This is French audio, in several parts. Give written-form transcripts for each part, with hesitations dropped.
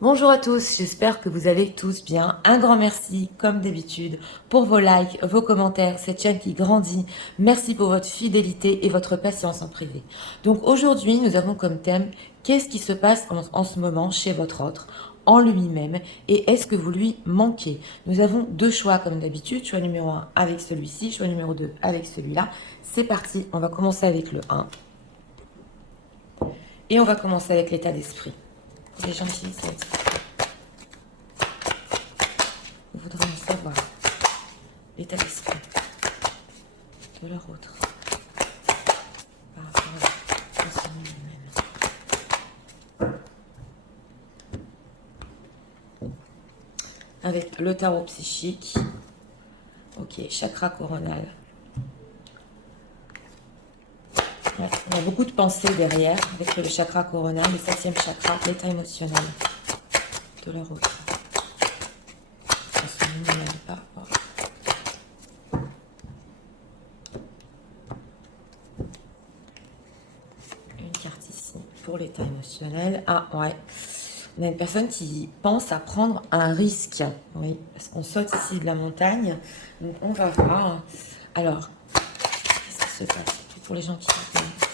Bonjour à tous, j'espère que vous allez tous bien. Un grand merci, comme d'habitude, pour vos likes, vos commentaires, cette chaîne qui grandit. Merci pour votre fidélité et votre patience en privé. Donc aujourd'hui, nous avons comme thème, qu'est-ce qui se passe en ce moment chez votre autre, en lui-même, et est-ce que vous lui manquez? Nous avons deux choix comme d'habitude, choix numéro 1 avec celui-ci, choix numéro 2 avec celui-là. C'est parti, on va commencer avec le 1. Et on va commencer avec l'état d'esprit. Les gentils, c'est nous voudrions savoir l'état d'esprit de leur autre par rapport à son lui-même. Avec le tarot psychique, ok, chakra coronal. Ouais, on a beaucoup de pensées derrière avec le chakra coronal, le 7e chakra, l'état émotionnel de leur autre. À son lui-même par rapport. Une carte ici pour l'état émotionnel. Ah ouais. On a une personne qui pense à prendre un risque. Oui, parce qu'on saute ici de la montagne. Donc on va voir. Alors, qu'est-ce qui se passe pour les gens qui se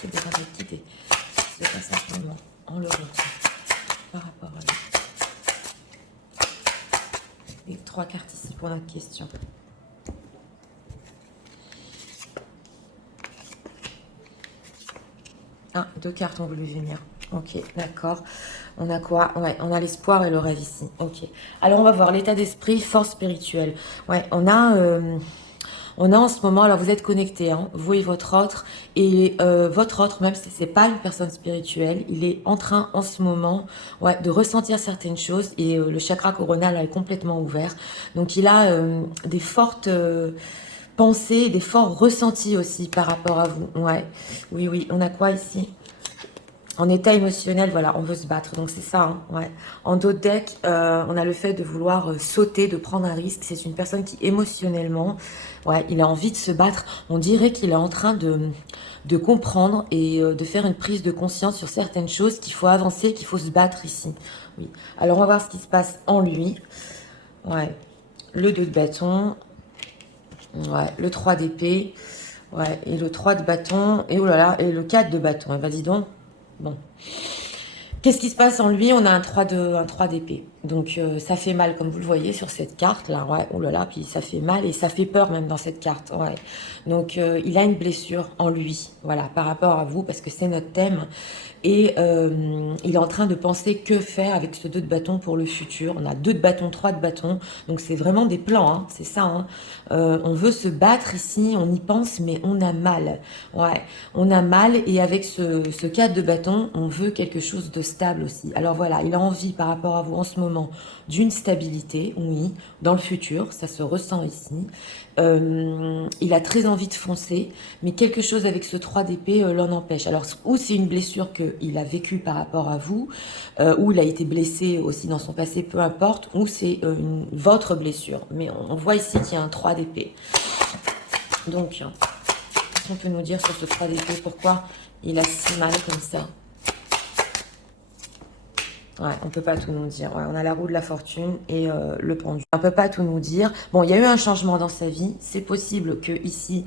dérangeent guider? Qu'est-ce qui se passe en ce moment en leur autre par rapport à lui? Les 3 cartes ici pour notre question. Ah, 2 cartes ont voulu venir. Ok, d'accord. On a quoi? Ouais, on a l'espoir et le rêve ici. Ok. Alors on va voir l'état d'esprit, force spirituelle. Ouais, on a en ce moment, alors vous êtes connectés, hein, vous et votre autre, même si c'est pas une personne spirituelle, il est en train en ce moment, ouais, de ressentir certaines choses et le chakra coronal est complètement ouvert. Donc il a des fortes pensées, des forts ressentis aussi par rapport à vous. Ouais, oui, oui. On a quoi ici? En état émotionnel, voilà, on veut se battre, donc c'est ça, hein, ouais. En dos de deck, on a le fait de vouloir sauter, de prendre un risque. C'est une personne qui émotionnellement, ouais, il a envie de se battre. On dirait qu'il est en train de comprendre et de faire une prise de conscience sur certaines choses, qu'il faut avancer, qu'il faut se battre ici. Oui. Alors on va voir ce qui se passe en lui. Ouais. Le 2 de bâton, ouais, le 3 d'épée, ouais, et le 3 de bâton, et oh là là, et le 4 de bâton. Et ben dis donc, bon. Qu'est-ce qui se passe en lui? On a un 3 d'épée. Donc ça fait mal, comme vous le voyez sur cette carte là. Ouais, oh là là, puis ça fait mal et ça fait peur même dans cette carte. Ouais. Donc il a une blessure en lui, voilà, par rapport à vous, parce que c'est notre thème. Et il est en train de penser que faire avec ce 2 de bâton pour le futur. On a 2 de bâton, 3 de bâton. Donc c'est vraiment des plans, hein, c'est ça. Hein. On veut se battre ici, on y pense, mais on a mal. Ouais, on a mal et avec ce 4 de bâton, on veut quelque chose de stable aussi. Alors voilà, il a envie par rapport à vous en ce moment d'une stabilité, oui, dans le futur, ça se ressent ici. Il a très envie de foncer, mais quelque chose avec ce 3 d'épée l'en empêche. Alors, ou c'est une blessure qu'il a vécue par rapport à vous, ou il a été blessé aussi dans son passé, peu importe, ou c'est votre blessure. Mais on voit ici qu'il y a un 3 d'épée. Donc, qu'est-ce qu'on peut nous dire sur ce 3 d'épée? Pourquoi il a si mal comme ça? Ouais, on peut pas tout nous dire. Ouais, on a la roue de la fortune et le pendu. On peut pas tout nous dire. Bon, il y a eu un changement dans sa vie. C'est possible que ici,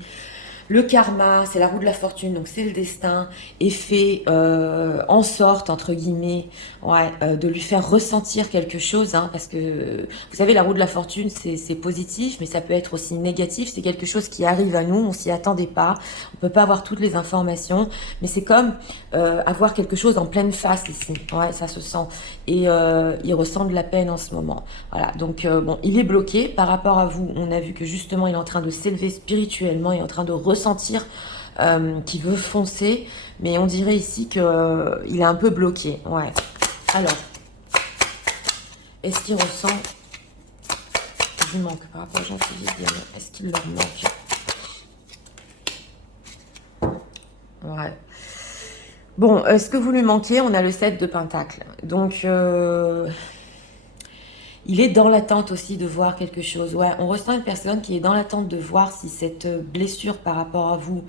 le karma, c'est la roue de la fortune, donc c'est le destin, est fait en sorte, entre guillemets, ouais, de lui faire ressentir quelque chose, hein, parce que, vous savez, la roue de la fortune, c'est positif, mais ça peut être aussi négatif, c'est quelque chose qui arrive à nous, on s'y attendait pas, on peut pas avoir toutes les informations, mais c'est comme avoir quelque chose en pleine face ici, ouais, ça se sent, et il ressent de la peine en ce moment, voilà, donc bon, il est bloqué par rapport à vous, on a vu que justement, il est en train de s'élever spirituellement, il est en train de ressentir qu'il veut foncer, mais on dirait ici qu'il est un peu bloqué. Ouais. Alors, est-ce qu'il ressent du manque par rapport aux gens qui vivent? Est-ce qu'il leur manque? Ouais. Bon, est-ce que vous lui manquez? On a le 7 de Pentacle. Donc, il est dans l'attente aussi de voir quelque chose. Ouais, on ressent une personne qui est dans l'attente de voir si cette blessure par rapport à vous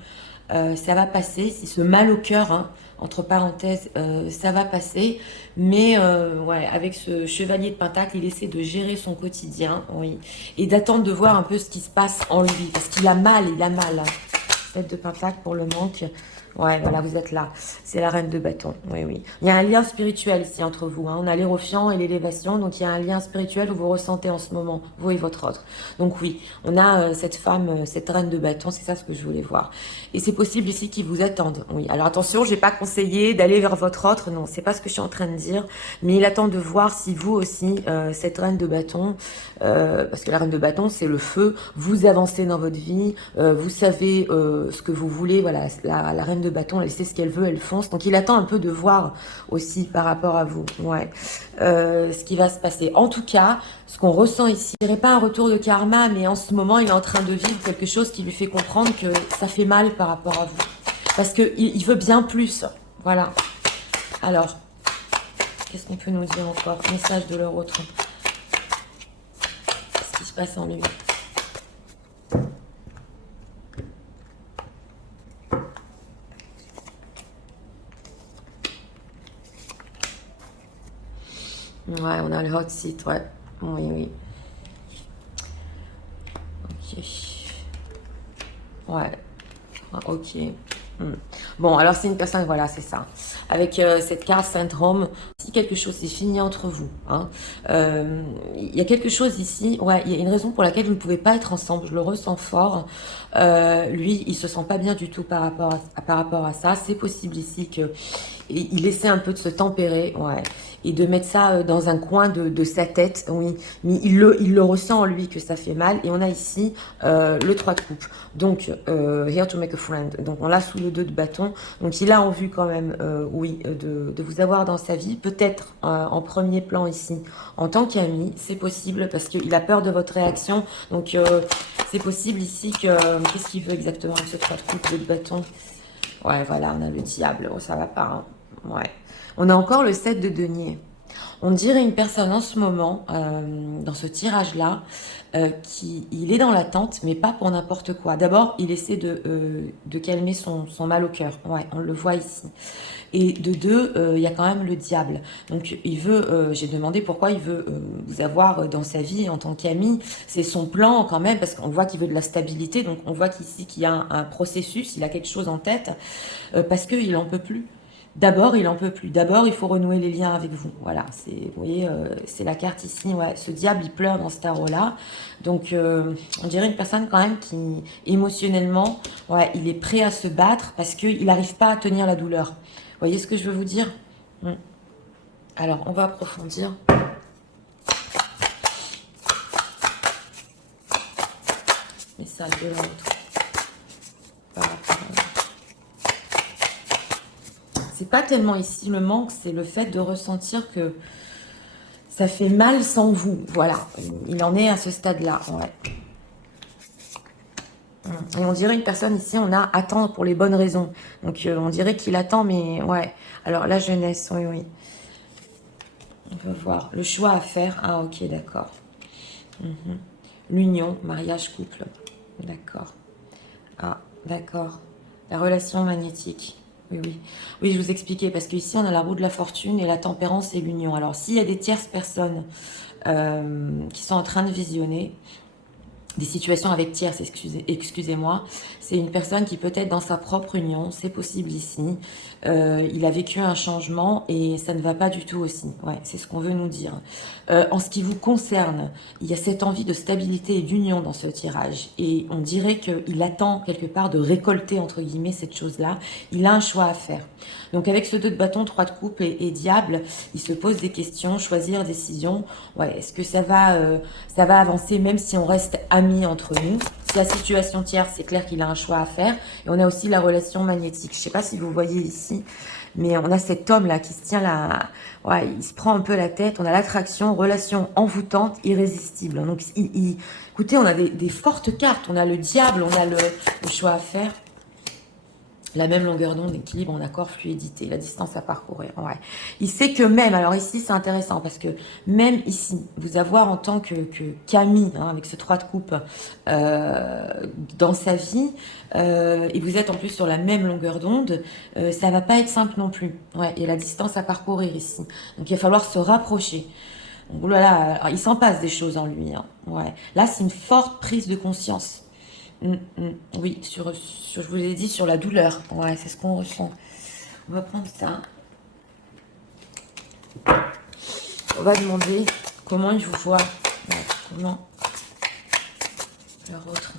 ça va passer. Si ce mal au cœur, hein, entre parenthèses, ça va passer. Mais ouais, avec ce chevalier de Pentacle, il essaie de gérer son quotidien, oui. Et d'attendre de voir un peu ce qui se passe en lui. Parce qu'il a mal, il a mal. Hein. 7 de Pentacle pour le manque. Ouais, voilà, vous êtes là. C'est la reine de bâton. Oui, oui. Il y a un lien spirituel ici entre vous. Hein. On a l'érophiant et l'élévation. Donc, il y a un lien spirituel que vous ressentez en ce moment, vous et votre autre. Donc, oui, on a cette femme, cette reine de bâton. C'est ça ce que je voulais voir. Et c'est possible ici qu'ils vous attendent. Oui. Alors, attention, je n'ai pas conseillé d'aller vers votre autre. Non, c'est pas ce que je suis en train de dire. Mais il attend de voir si vous aussi, cette reine de bâton, parce que la reine de bâton, c'est le feu. Vous avancez dans votre vie. Vous savez ce que vous voulez. Voilà, la reine de bâton, elle sait ce qu'elle veut, elle fonce. Donc il attend un peu de voir aussi par rapport à vous, ouais, ce qui va se passer. En tout cas, ce qu'on ressent ici, je dirais pas un retour de karma, mais en ce moment, il est en train de vivre quelque chose qui lui fait comprendre que ça fait mal par rapport à vous. Parce qu'il veut bien plus, voilà. Alors, qu'est-ce qu'on peut nous dire encore? Message de leur autre. Ce qui se passe en lui. Ouais, on a le hot seat, ouais. Oui, oui. Ok. Ouais. Ah, ok. Bon, alors c'est une personne, voilà, c'est ça. Avec cette carte Saint-Rome, si quelque chose est fini entre vous, hein, il y a quelque chose ici, ouais, il y a une raison pour laquelle vous ne pouvez pas être ensemble, je le ressens fort. Lui, il se sent pas bien du tout par rapport à ça. C'est possible ici que il essaie un peu de se tempérer, ouais, et de mettre ça dans un coin de sa tête, oui, mais il le ressent en lui que ça fait mal. Et on a ici le 3 de coupe, donc here to make a friend, donc on l'a sous le 2 de bâton, donc il a en vue quand même, oui, de vous avoir dans sa vie, peut-être en premier plan ici, en tant qu'ami, c'est possible, parce qu'il a peur de votre réaction, donc c'est possible ici que, qu'est-ce qu'il veut exactement avec ce 3 de coupe, le de bâton? Ouais, voilà, on a le diable, oh, ça va pas, hein. Ouais. On a encore le 7 de denier. On dirait une personne en ce moment, dans ce tirage-là, qui il est dans l'attente, mais pas pour n'importe quoi. D'abord, il essaie de calmer son mal au cœur. Ouais, on le voit ici. Et de deux, il y a quand même le diable. Donc, il veut, j'ai demandé pourquoi il veut vous avoir dans sa vie en tant qu'ami. C'est son plan quand même, parce qu'on voit qu'il veut de la stabilité. Donc, on voit qu'ici, qu'il y a un processus, il a quelque chose en tête, parce qu'il n'en peut plus. D'abord, il en peut plus. D'abord, il faut renouer les liens avec vous. Voilà, c'est, vous voyez, c'est la carte ici. Ouais, ce diable, il pleure dans ce tarot-là. Donc, on dirait une personne quand même qui, émotionnellement, ouais, il est prêt à se battre parce qu'il n'arrive pas à tenir la douleur. Vous voyez ce que je veux vous dire? Alors, on va approfondir. Message de l'autre. C'est pas tellement ici le manque, c'est le fait de ressentir que ça fait mal sans vous. Voilà, il en est à ce stade-là. Ouais. Et on dirait une personne ici, on a attend pour les bonnes raisons. Donc on dirait qu'il attend, mais ouais. Alors la jeunesse, oui, oui. On peut voir le choix à faire. Ah ok, d'accord. L'union, mariage, couple. D'accord. Ah, d'accord. La relation magnétique. Oui, oui. Oui, je vous expliquais, parce qu'ici, on a la roue de la fortune et la tempérance et l'union. Alors, s'il y a des tierces personnes qui sont en train de visionner, des situations avec tierces, excusez-moi, c'est une personne qui peut être dans sa propre union, c'est possible ici. Il a vécu un changement et ça ne va pas du tout aussi. Ouais, c'est ce qu'on veut nous dire. En ce qui vous concerne, il y a cette envie de stabilité et d'union dans ce tirage. Et on dirait qu'il attend quelque part de récolter, entre guillemets, cette chose-là. Il a un choix à faire. Donc avec ce 2 de bâton, 3 de coupe et diable, il se pose des questions, choisir, décision. Ouais, est-ce que ça va avancer même si on reste amis entre nous? Si la situation tierce, c'est clair qu'il a un choix à faire. Et on a aussi la relation magnétique. Je ne sais pas si vous voyez ici, mais on a cet homme-là qui se tient là. Ouais, il se prend un peu la tête. On a l'attraction, relation envoûtante, irrésistible. Donc, écoutez, on a des fortes cartes. On a le diable, on a le choix à faire. La même longueur d'onde, équilibre, en accord, fluidité, la distance à parcourir. Ouais. Il sait que même, alors ici c'est intéressant parce que même ici, vous avoir en tant que Camille, hein, avec ce 3 de coupe dans sa vie, et vous êtes en plus sur la même longueur d'onde, ça va pas être simple non plus. Ouais, il y a la distance à parcourir ici. Donc il va falloir se rapprocher. Oh là là, il s'en passe des choses en lui. Hein. Ouais. Là, c'est une forte prise de conscience. Oui, je vous l'ai dit, sur la douleur. Ouais, c'est ce qu'on ressent. On va prendre ça. On va demander comment il vous voit. Ouais, comment leur autre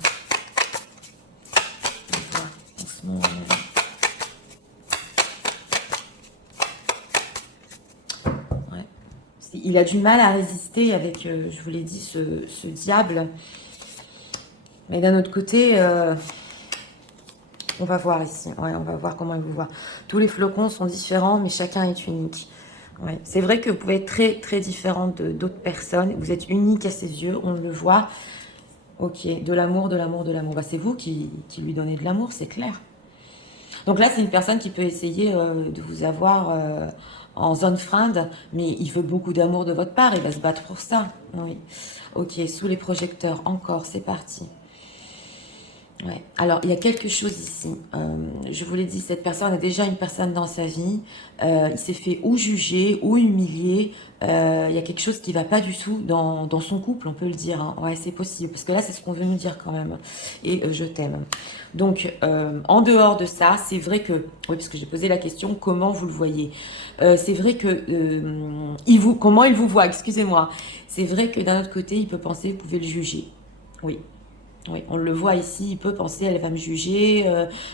il voit en ce moment. Ouais. Il a du mal à résister avec, je vous l'ai dit, ce diable. Mais d'un autre côté... on va voir ici, ouais, on va voir comment il vous voit. Tous les flocons sont différents, mais chacun est unique. Ouais. C'est vrai que vous pouvez être très, très différent d'autres personnes. Vous êtes unique à ses yeux, on le voit. Ok, de l'amour, de l'amour, de l'amour. Bah, c'est vous qui lui donnez de l'amour, c'est clair. Donc là, c'est une personne qui peut essayer de vous avoir en zone fringue, mais il veut beaucoup d'amour de votre part, il va se battre pour ça. Oui. Ok, sous les projecteurs, encore, c'est parti. Ouais. Alors, il y a quelque chose ici. Je vous l'ai dit, cette personne a déjà une personne dans sa vie. Il s'est fait ou juger ou humilier. Il y a quelque chose qui ne va pas du tout dans son couple, on peut le dire. Hein. Ouais, c'est possible. Parce que là, c'est ce qu'on veut nous dire quand même. Et je t'aime. Donc, en dehors de ça, c'est vrai que... Oui, parce que j'ai posé la question, comment vous le voyez? C'est vrai que... comment il vous voit? Excusez-moi. C'est vrai que d'un autre côté, il peut penser, vous pouvez le juger. Oui. Oui, on le voit ici, il peut penser, elle va me juger,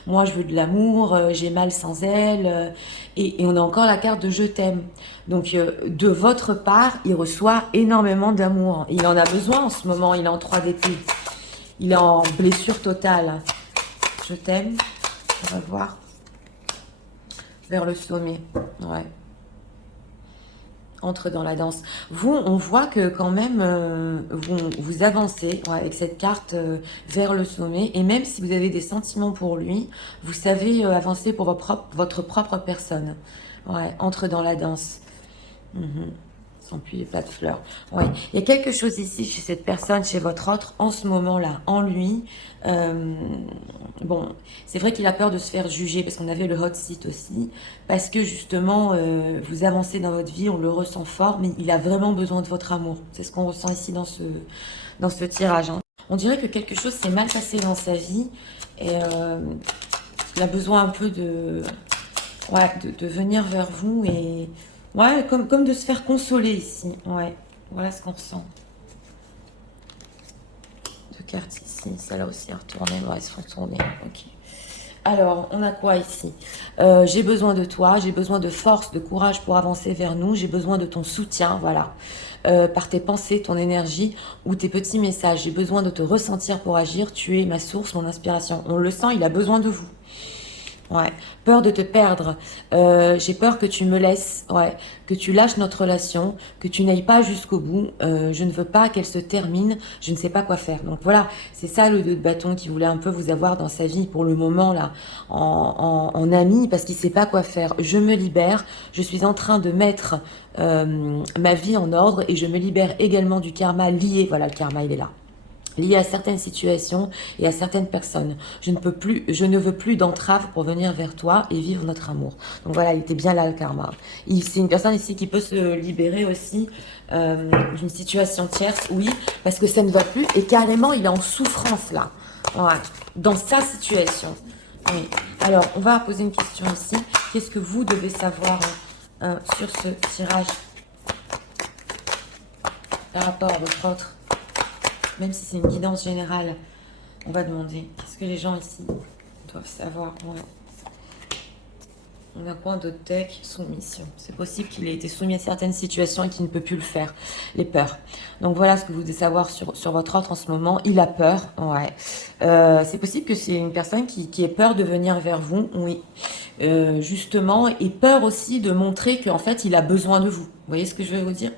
moi je veux de l'amour, j'ai mal sans elle, et on a encore la carte de je t'aime. Donc de votre part, il reçoit énormément d'amour. Il en a besoin en ce moment, il est en 3 d'épée. Il est en blessure totale. Je t'aime, on va voir. Vers le sommet, ouais. Entre dans la danse. Vous, on voit que quand même, vous avancez ouais, avec cette carte vers le sommet. Et même si vous avez des sentiments pour lui, vous savez avancer pour votre propre personne. Ouais, entre dans la danse. Sans pluie et pas de fleurs. Ouais. Il y a quelque chose ici chez cette personne, chez votre autre, en ce moment-là, en lui. Bon, c'est vrai qu'il a peur de se faire juger, parce qu'on avait le hot seat aussi, parce que justement, vous avancez dans votre vie, on le ressent fort, mais il a vraiment besoin de votre amour. C'est ce qu'on ressent ici dans ce tirage. Hein. On dirait que quelque chose s'est mal passé dans sa vie, et il a besoin un peu ouais, de venir vers vous, et... Ouais, comme de se faire consoler ici. Ouais, voilà ce qu'on ressent. Deux cartes ici, celle-là aussi est retournée. Ouais, elles se font tourner. Ok. Alors, on a quoi ici? J'ai besoin de toi, j'ai besoin de force, de courage pour avancer vers nous. J'ai besoin de ton soutien, voilà. Par tes pensées, ton énergie ou tes petits messages. J'ai besoin de te ressentir pour agir. Tu es ma source, mon inspiration. On le sent, il a besoin de vous. Ouais, peur de te perdre. J'ai peur que tu me laisses, ouais, que tu lâches notre relation, que tu n'ailles pas jusqu'au bout. Je ne veux pas qu'elle se termine. Je ne sais pas quoi faire. Donc voilà, c'est ça le 2 de bâton qui voulait un peu vous avoir dans sa vie pour le moment là, en ami, parce qu'il ne sait pas quoi faire. Je me libère. Je suis en train de mettre ma vie en ordre et je me libère également du karma lié. Voilà, le karma, il est là. Lié à certaines situations et à certaines personnes. Je ne veux plus d'entrave pour venir vers toi et vivre notre amour. Donc voilà, il était bien là le karma. C'est une personne ici qui peut se libérer aussi d'une situation tierce, oui, parce que ça ne va plus et carrément il est en souffrance là, ouais, dans sa situation. Oui. Alors, on va poser une question ici. Qu'est-ce que vous devez savoir sur ce tirage par rapport à votre autre? Même si c'est une guidance générale, on va demander qu'est-ce que les gens ici doivent savoir. Ouais. On a quoi d'autre deck? Soumission. C'est possible qu'il ait été soumis à certaines situations et qu'il ne peut plus le faire. Les peurs. Donc voilà ce que vous devez savoir sur votre autre en ce moment. Il a peur. Ouais. C'est possible que c'est une personne qui ait peur de venir vers vous. Oui. Justement. Et peur aussi de montrer qu'en fait, il a besoin de vous. Vous voyez ce que je veux vous dire?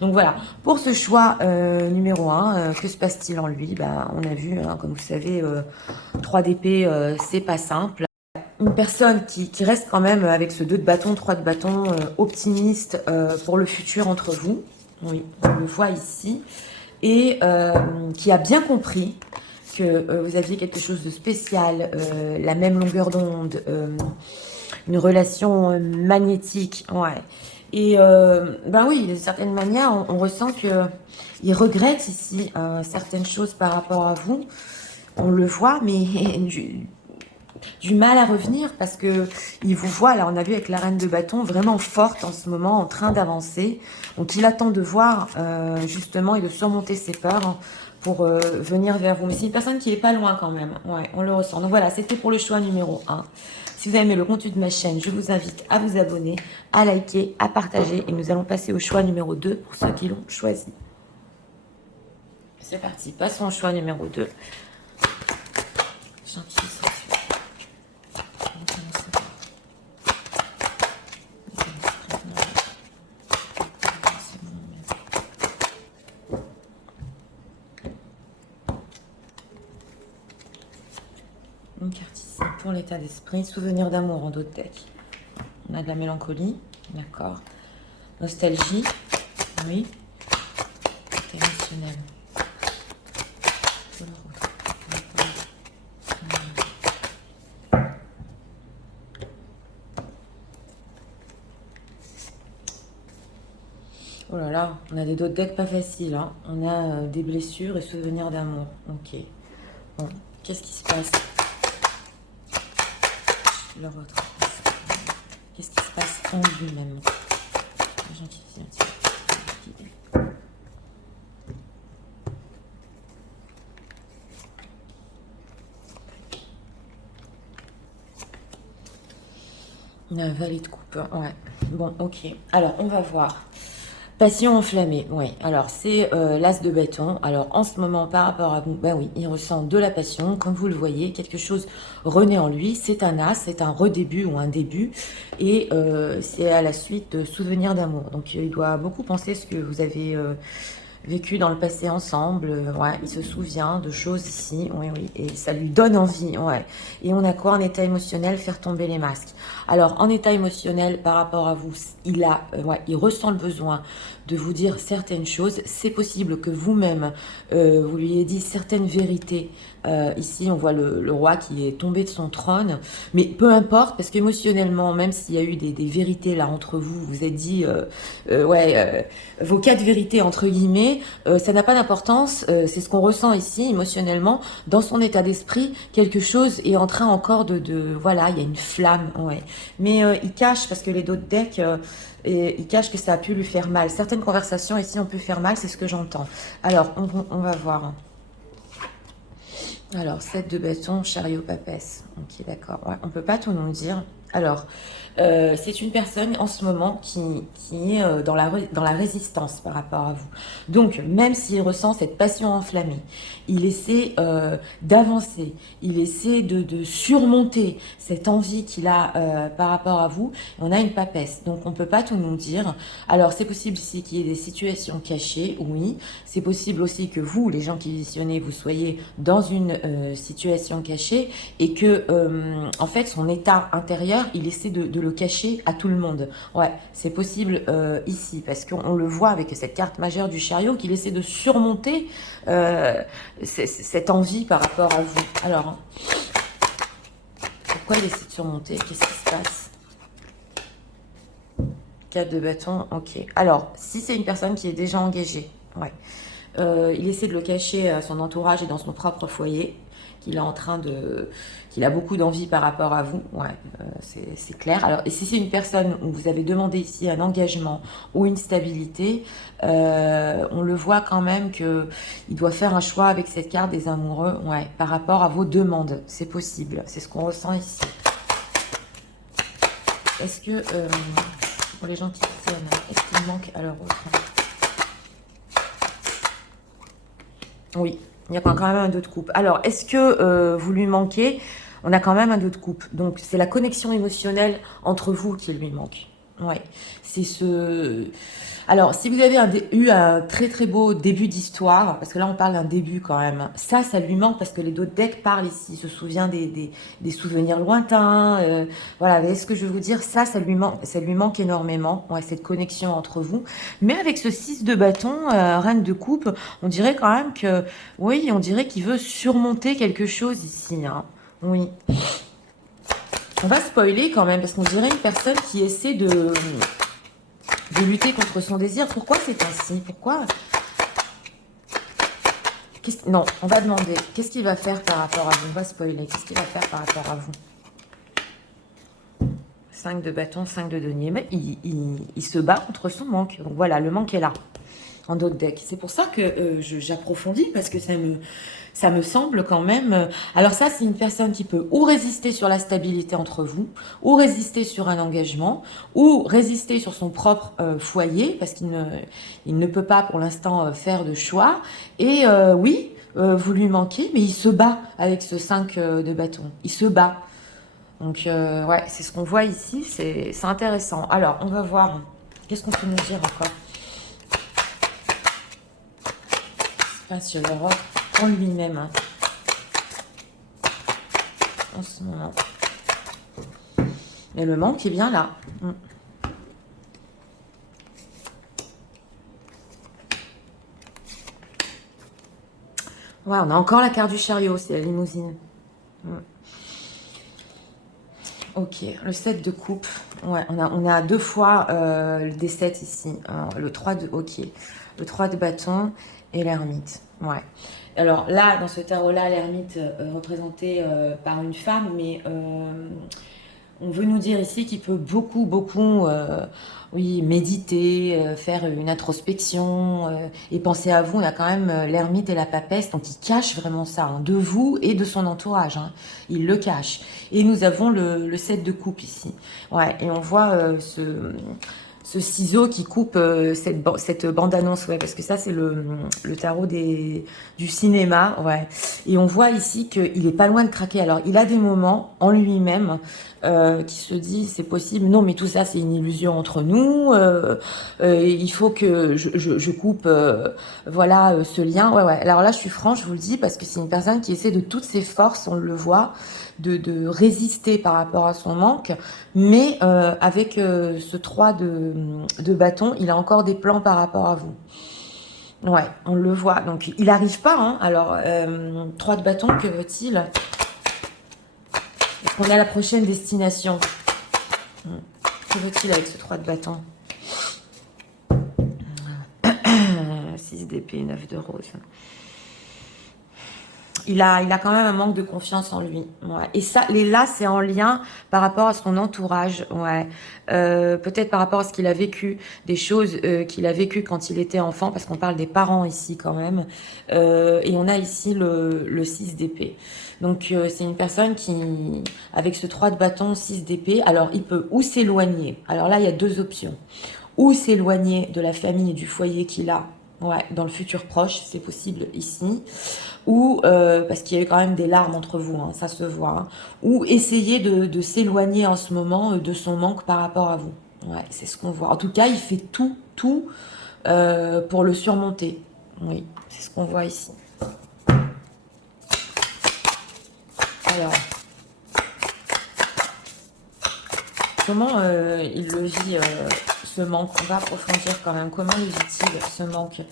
Donc voilà. Pour ce choix numéro 1, que se passe-t-il en lui? On a vu, hein, comme vous savez, 3 d'épée, c'est pas simple. une personne qui reste quand même avec ce 2 de bâton, 3 de bâton, optimiste pour le futur entre vous. Oui, on le voit ici. Et qui a bien compris que vous aviez quelque chose de spécial, la même longueur d'onde, une relation magnétique, ouais. Et ben oui, d'une certaine manière, on ressent qu'il regrette ici certaines choses par rapport à vous. On le voit, mais du mal à revenir parce que il vous voit, là on a vu avec la reine de bâton, vraiment forte en ce moment, en train d'avancer. Donc il attend de voir justement et de surmonter ses peurs pour venir vers vous. Mais c'est une personne qui est pas loin quand même, ouais, on le ressent. Donc voilà, c'était pour le choix numéro 1. Si vous avez aimé le contenu de ma chaîne, je vous invite à vous abonner, à liker, à partager. Et nous allons passer au choix numéro 2 pour ceux qui l'ont choisi. C'est parti, passons au choix numéro 2. Gentil. Une carte ici pour l'état d'esprit, souvenir d'amour en dos de deck. On a de la mélancolie, d'accord. Nostalgie, oui. Émotionnel. Oh là là, on a des dos de deck pas faciles, hein. On a des blessures et souvenirs d'amour. Ok. Bon, qu'est-ce qui se passe? Le vôtre. Qu'est-ce qui se passe en lui-même? Une vallée de coupe, ouais. Bon, ok. Alors, on va voir. Passion enflammée, oui. Alors, c'est l'as de bâton. Alors, en ce moment, par rapport à vous, ben oui, il ressent de la passion. Comme vous le voyez, quelque chose renaît en lui. C'est un as, c'est un redébut ou un début. Et c'est à la suite de souvenirs d'amour. Donc, il doit beaucoup penser ce que vous avez vécu dans le passé ensemble. Ouais, il se souvient de choses ici. Oui, oui. Et ça lui donne envie, ouais. Et on a quoi en état émotionnel? Faire tomber les masques. Alors, en état émotionnel, par rapport à vous, il ressent le besoin de vous dire certaines choses. C'est possible que vous-même, vous lui ayez dit certaines vérités. Ici, on voit le roi qui est tombé de son trône. Mais peu importe, parce qu'émotionnellement, même s'il y a eu des vérités là entre vous, vous êtes dit, vos 4 vérités entre guillemets, ça n'a pas d'importance. C'est ce qu'on ressent ici, émotionnellement. Dans son état d'esprit, quelque chose est en train encore voilà, il y a une flamme, ouais. Mais il cache, parce que les dos de deck... et il cache que ça a pu lui faire mal. Certaines conversations ici ont pu faire mal, c'est ce que j'entends. Alors, on va voir. Alors, 7 de bâton, chariot, papesse. Ok, d'accord. Ouais, on peut pas tout nous dire. Alors, c'est une personne en ce moment qui est dans la résistance par rapport à vous. Donc, même s'il ressent cette passion enflammée, il essaie d'avancer, il essaie de surmonter cette envie qu'il a par rapport à vous. On a une papesse, donc on ne peut pas tout nous dire. Alors, c'est possible ici qu'il y ait des situations cachées, oui. C'est possible aussi que vous, les gens qui visionnez, vous soyez dans une situation cachée et que, en fait, son état intérieur, il essaie de le cacher à tout le monde. Ouais, c'est possible ici, parce qu'on le voit avec cette carte majeure du chariot, qu'il essaie de surmonter cette envie par rapport à vous. Alors, pourquoi il essaie de surmonter? Qu'est-ce qui se passe? 4 de bâton, ok. Alors, si c'est une personne qui est déjà engagée, ouais. Il essaie de le cacher à son entourage et dans son propre foyer, qu'il a beaucoup d'envie par rapport à vous, ouais, c'est clair. Alors, et si c'est une personne où vous avez demandé ici un engagement ou une stabilité, on le voit quand même que il doit faire un choix avec cette carte des amoureux, ouais, par rapport à vos demandes. C'est possible, c'est ce qu'on ressent ici. Est-ce que, pour les gens qui viennent, est-ce qu'il manque à leur autre? Oui, il y a quand même un 2 de coupe. Alors, est-ce que vous lui manquez? On a quand même un 2 de coupe. Donc, c'est la connexion émotionnelle entre vous qui lui manque. Ouais, c'est ce... Alors, si vous avez eu un très très beau début d'histoire, parce que là on parle d'un début quand même, ça lui manque parce que les deux decks parlent ici, se souvient des souvenirs lointains, voilà, vous voyez ce que je veux vous dire, ça lui manque énormément, ouais, cette connexion entre vous. Mais avec ce 6 de bâton, reine de coupe, on dirait quand même que, oui, on dirait qu'il veut surmonter quelque chose ici, hein. Oui. On va spoiler quand même, parce qu'on dirait une personne qui essaie de lutter contre son désir. Pourquoi c'est ainsi? Pourquoi? Non, on va demander. Qu'est-ce qu'il va faire par rapport à vous? On va spoiler. Qu'est-ce qu'il va faire par rapport à vous? 5 de bâton, 5 de denier. Mais il se bat contre son manque. Donc voilà, le manque est là, en d'autres decks. C'est pour ça que j'approfondis, parce que ça me semble quand même... alors ça, c'est une personne qui peut ou résister sur la stabilité entre vous, ou résister sur un engagement, ou résister sur son propre foyer, parce il ne peut pas pour l'instant faire de choix. Et oui, vous lui manquez, mais il se bat avec ce 5 de bâton. Il se bat. Donc ouais, c'est ce qu'on voit ici, c'est intéressant. Alors, on va voir, qu'est-ce qu'on peut nous dire encore? Pas sur l'Europe en lui-même, hein, en ce moment. Mais le manque est bien là. Ouais, on a encore la carte du chariot, c'est la limousine. Ok, le 7 de coupe. Ouais, on a deux fois des 7 ici. Alors, le 3 de... Ok. Le 3 de bâton et l'ermite. Ouais. Alors là, dans ce tarot-là, l'ermite représenté par une femme, mais on veut nous dire ici qu'il peut beaucoup, beaucoup, oui, méditer, faire une introspection et penser à vous. On a quand même l'ermite et la papesse, donc il cache vraiment ça, hein, de vous et de son entourage, hein. Il le cache. Et nous avons le 7 de coupe ici. Ouais, et on voit ce ciseau qui coupe cette bande-annonce, ouais, parce que ça, c'est le tarot du cinéma, ouais. Et on voit ici qu'il est pas loin de craquer. Alors, il a des moments en lui-même qui se dit, c'est possible, non, mais tout ça, c'est une illusion entre nous, il faut que je coupe, voilà, ce lien. Ouais, ouais. Alors là, je suis franche, je vous le dis, parce que c'est une personne qui essaie de toutes ses forces, on le voit, de résister par rapport à son manque, mais avec ce 3 de bâton, il a encore des plans par rapport à vous. Ouais, on le voit. Donc, il n'arrive pas, hein. Alors, 3 de bâton, que veut-il? Est-ce qu'on a la prochaine destination? Que veut-il avec ce 3 de bâton? 6 d'épée, 9 de rose. Il a quand même un manque de confiance en lui. Ouais. Et ça, là, c'est en lien par rapport à son entourage. Ouais. Peut-être par rapport à ce qu'il a vécu, des choses qu'il a vécues quand il était enfant, parce qu'on parle des parents ici quand même. Et on a ici le 6 d'épée. Donc, c'est une personne qui, avec ce 3 de bâton, 6 d'épée, alors il peut ou s'éloigner. Alors là, il y a deux options. Ou s'éloigner de la famille et du foyer qu'il a, ouais, dans le futur proche, c'est possible ici, ou parce qu'il y a eu quand même des larmes entre vous, hein, ça se voit, hein, ou essayer de s'éloigner en ce moment de son manque par rapport à vous. Ouais, c'est ce qu'on voit. En tout cas, il fait tout pour le surmonter. Oui, c'est ce qu'on voit ici. Alors, comment il le vit, ce manque? On va approfondir quand même. Comment il vit-il ce manque?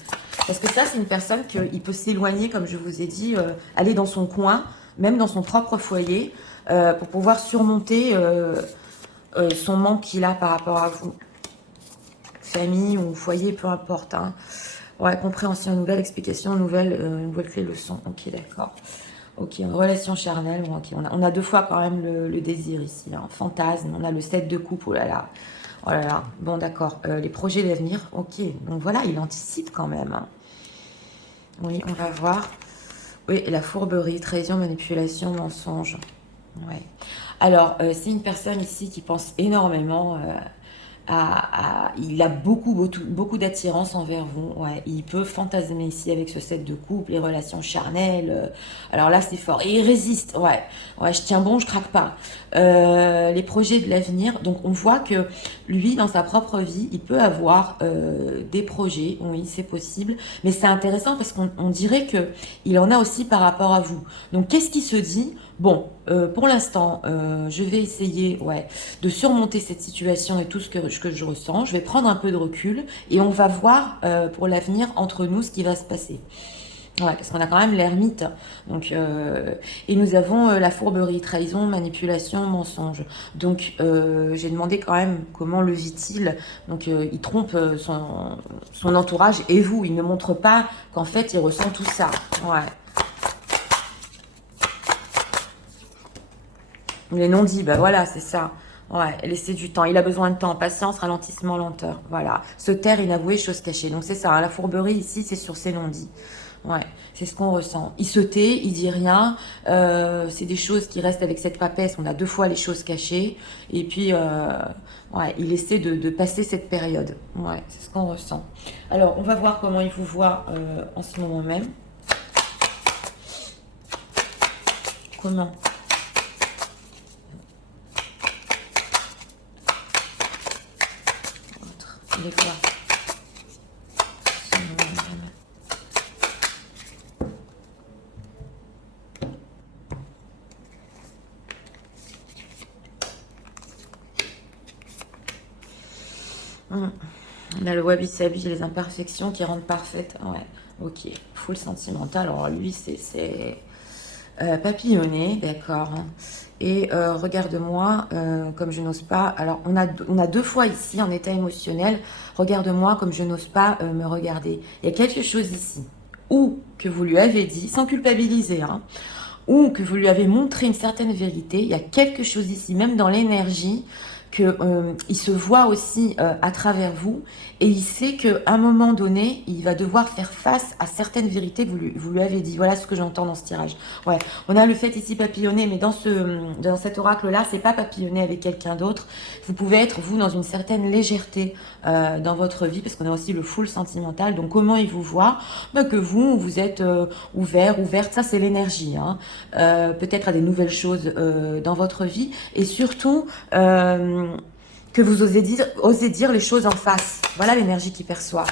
Parce que ça, c'est une personne qui peut s'éloigner, comme je vous ai dit, aller dans son coin, même dans son propre foyer, pour pouvoir surmonter son manque qu'il a par rapport à vous. Famille ou foyer, peu importe, hein. Ouais, compréhension, nouvelle explication, nouvelle clé, leçon. Ok, d'accord. Ok, une relation charnelle. Bon, okay. On a deux fois quand même le désir ici, hein. Fantasme. On a le 7 de coupe. Oh là là. Oh là là. Bon, d'accord. Les projets d'avenir. Ok. Donc voilà, il anticipe quand même, hein. Oui, on va voir. Oui, la fourberie, trahison, manipulation, mensonge. Ouais. Alors, c'est une personne ici qui pense énormément il a beaucoup d'attirance envers vous. Ouais, il peut fantasmer ici avec ce set de coupe, les relations charnelles. Alors là, c'est fort. Et il résiste. Ouais, ouais, je tiens bon, je craque pas. Les projets de l'avenir. Donc, on voit que lui, dans sa propre vie, il peut avoir des projets. Oui, c'est possible. Mais c'est intéressant parce qu'on dirait que il en a aussi par rapport à vous. Donc, qu'est-ce qui se dit? Bon, pour l'instant, je vais essayer, ouais, de surmonter cette situation et tout ce que je ressens. Je vais prendre un peu de recul et on va voir pour l'avenir entre nous ce qui va se passer. Ouais, parce qu'on a quand même l'ermite. Donc, et nous avons la fourberie, trahison, manipulation, mensonge. Donc, j'ai demandé quand même comment le vit-il. Donc, il trompe son entourage et vous. Il ne montre pas qu'en fait, il ressent tout ça. Ouais. Les non-dits, bah voilà, c'est ça. Ouais, laisser du temps. Il a besoin de temps. Patience, ralentissement, lenteur. Voilà. Se taire, inavoué, chose cachée. Donc c'est ça, hein, la fourberie ici, c'est sur ses non-dits. Ouais, c'est ce qu'on ressent. Il se tait, il dit rien. C'est des choses qui restent avec cette papesse. On a deux fois les choses cachées. Et puis, ouais, il essaie de passer cette période. Ouais, c'est ce qu'on ressent. Alors, on va voir comment il vous voit en ce moment même. Comment? Il est quoi? On a le wabi-sabi, les imperfections qui rendent parfaites. Ouais, ok. Full sentimental. Alors lui, c'est papillonné, d'accord. Et regarde-moi comme je n'ose pas. Alors on a deux fois ici en état émotionnel. Regarde-moi comme je n'ose pas me regarder. Il y a quelque chose ici. Ou que vous lui avez dit, sans culpabiliser, hein, ou que vous lui avez montré une certaine vérité. Il y a quelque chose ici, même dans l'énergie, que il se voit aussi à travers vous et il sait qu'à un moment donné, il va devoir faire face à certaines vérités que vous lui avez dit. Voilà ce que j'entends dans ce tirage. Ouais, on a le fait ici papillonner, mais dans cet oracle-là, c'est pas papillonner avec quelqu'un d'autre. Vous pouvez être, vous, dans une certaine légèreté dans votre vie, parce qu'on a aussi le full sentimental. Donc, comment il vous voit? Bah, que vous êtes ouverte, ça c'est l'énergie. Hein. Peut-être à des nouvelles choses dans votre vie. Et surtout... que vous osez dire les choses en face. Voilà l'énergie qu'il perçoit.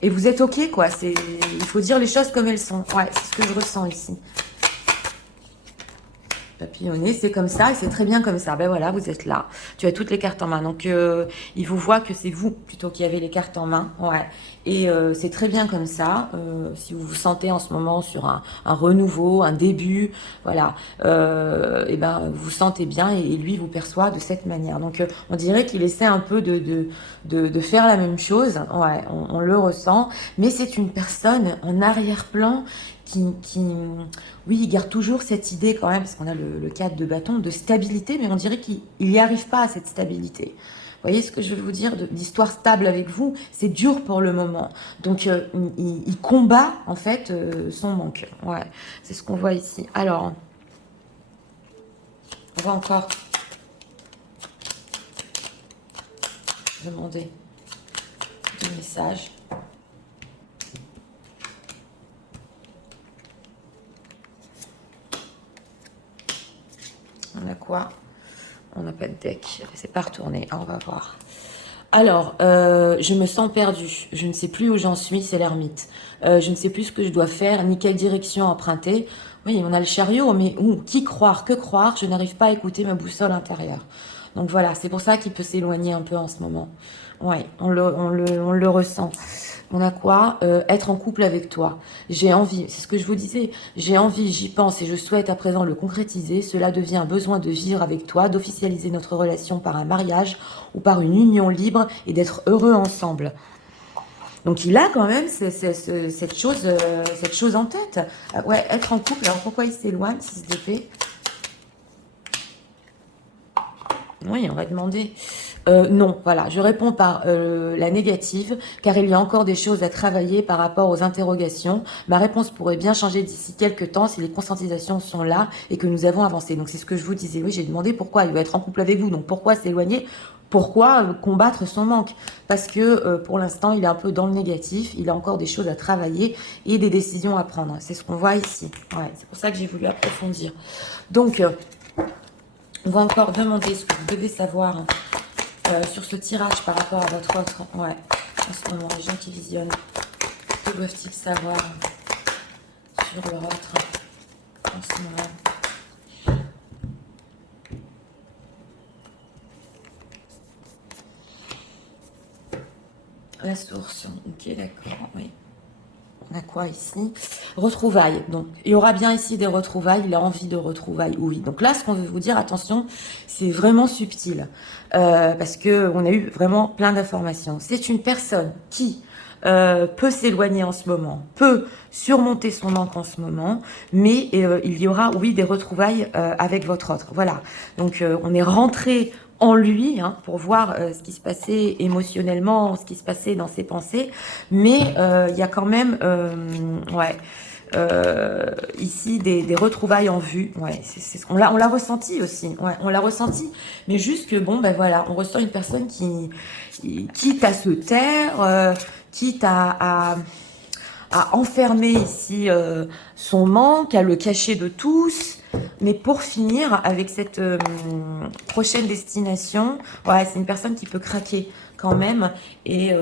Et vous êtes ok, quoi. Il faut dire les choses comme elles sont. Ouais, c'est ce que je ressens ici. Papillonner, c'est comme ça et c'est très bien comme ça. Ben voilà, vous êtes là. Tu as toutes les cartes en main. Donc, il vous voit que c'est vous plutôt qui avez les cartes en main. Ouais. Et c'est très bien comme ça. Si vous vous sentez en ce moment sur un renouveau, un début, voilà, et ben vous vous sentez bien et lui vous perçoit de cette manière. Donc, on dirait qu'il essaie un peu de faire la même chose. Ouais, on le ressent. Mais c'est une personne en arrière-plan qui, oui, il garde toujours cette idée quand même, parce qu'on a le 4 de bâton, de stabilité, mais on dirait qu'il n'y arrive pas à cette stabilité. Vous voyez ce que je veux vous dire d'histoire stable avec vous, c'est dur pour le moment. Donc, il combat, en fait, son manque. Ouais, c'est ce qu'on voit ici. Alors, on va encore demander des messages. On a quoi? On n'a pas de deck. C'est pas retourné. On va voir. Alors, je me sens perdue. Je ne sais plus où j'en suis, c'est l'ermite. Je ne sais plus ce que je dois faire, ni quelle direction emprunter. Oui, on a le chariot, mais où? Qui croire? Que croire? Je n'arrive pas à écouter ma boussole intérieure. Donc voilà, c'est pour ça qu'il peut s'éloigner un peu en ce moment. Ouais, on le ressent. On a quoi? Être en couple avec toi. J'ai envie, c'est ce que je vous disais, j'ai envie, j'y pense et je souhaite à présent le concrétiser. Cela devient un besoin de vivre avec toi, d'officialiser notre relation par un mariage ou par une union libre et d'être heureux ensemble. Donc il a quand même cette chose en tête. Ouais, être en couple. Alors pourquoi il s'éloigne, 6 d'épée? Oui, on va demander. Non, voilà, je réponds par la négative, car il y a encore des choses à travailler par rapport aux interrogations. Ma réponse pourrait bien changer d'ici quelques temps si les conscientisations sont là et que nous avons avancé. Donc c'est ce que je vous disais. Oui, j'ai demandé pourquoi il veut être en couple avec vous. Donc pourquoi s'éloigner? Pourquoi combattre son manque? Parce que pour l'instant, il est un peu dans le négatif. Il a encore des choses à travailler et des décisions à prendre. C'est ce qu'on voit ici. Ouais, c'est pour ça que j'ai voulu approfondir. Donc, on va encore demander ce que vous devez savoir sur ce tirage par rapport à votre autre. Ouais, en ce moment, les gens qui visionnent, que doivent-ils savoir sur leur autre en ce moment? La source, ok, d'accord, oui. On a quoi ici? Retrouvailles. Donc, il y aura bien ici des retrouvailles. Il a envie de retrouvailles, oui. Donc là, ce qu'on veut vous dire, attention, c'est vraiment subtil. Parce qu'on a eu vraiment plein d'informations. C'est une personne qui peut s'éloigner en ce moment, peut surmonter son manque en ce moment, mais il y aura, oui, des retrouvailles avec votre autre. Voilà. Donc, on est rentré en lui, hein, pour voir ce qui se passait émotionnellement, ce qui se passait dans ses pensées, mais il y a quand même, ouais, ici des retrouvailles en vue. Ouais, on l'a ressenti aussi. Ouais, on l'a ressenti, mais juste que bon, ben voilà, on ressent une personne qui quitte à se taire, quitte à enfermer ici son manque, à le cacher de tous. Mais pour finir, avec cette prochaine destination, ouais, c'est une personne qui peut craquer quand même et,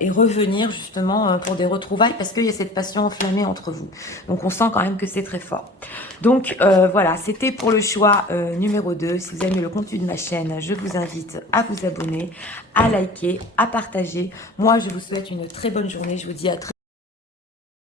et revenir justement pour des retrouvailles parce qu'il y a cette passion enflammée entre vous. Donc on sent quand même que c'est très fort. Donc voilà, c'était pour le choix numéro 2. Si vous aimez le contenu de ma chaîne, je vous invite à vous abonner, à liker, à partager. Moi, je vous souhaite une très bonne journée. Je vous dis à très